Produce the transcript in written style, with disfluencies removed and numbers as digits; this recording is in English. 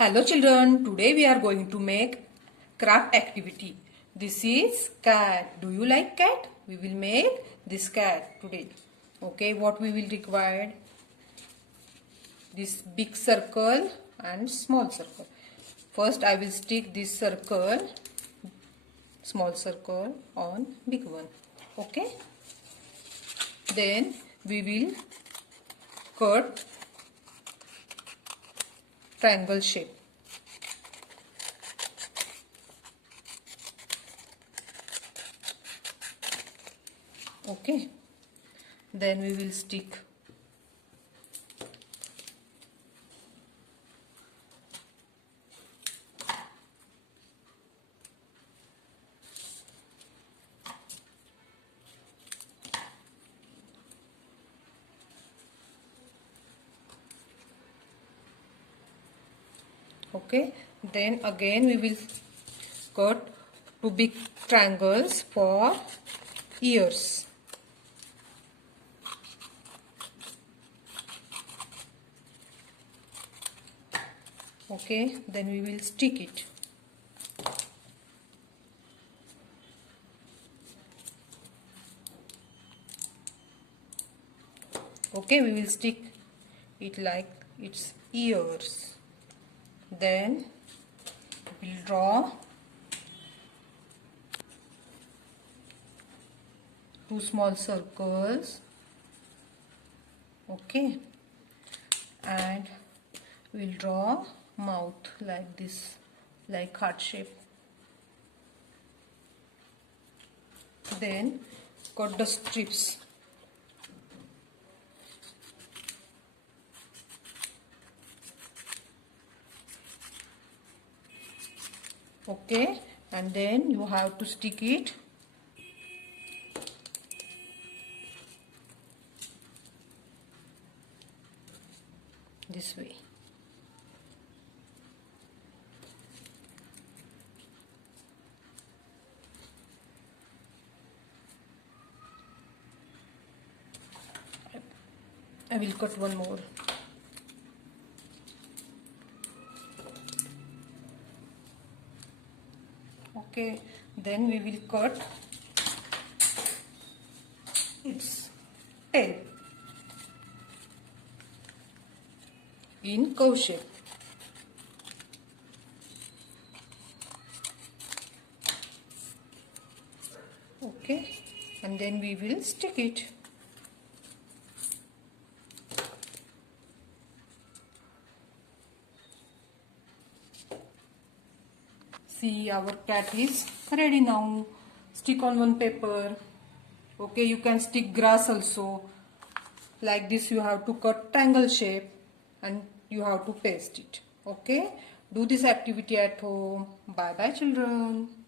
Hello children, today we are going to make craft activity. This is cat. Do you like cat? We will make this cat today. Okay, what we will require? This big circle and small circle. First I will stick this circle, small circle on big one. Okay. Then we will cut triangle shape. Okay, then we will stick okay, then again we will cut two big triangles for ears. Okay, then we will stick it. Okay, we will stick it like its ears. Then we'll draw two small circles. Okay, and we'll draw mouth like this, like heart shape. Then cut the strips. Okay, and then you have to stick it this way. I will cut one more. Okay, then we will cut its tail in curve shape. Okay, and then we will stick it. See, our cat is ready now. Stick on one paper. Okay, you can stick grass also. Like this you have to cut triangle shape and you have to paste it. Okay, do this activity at home. Bye bye children.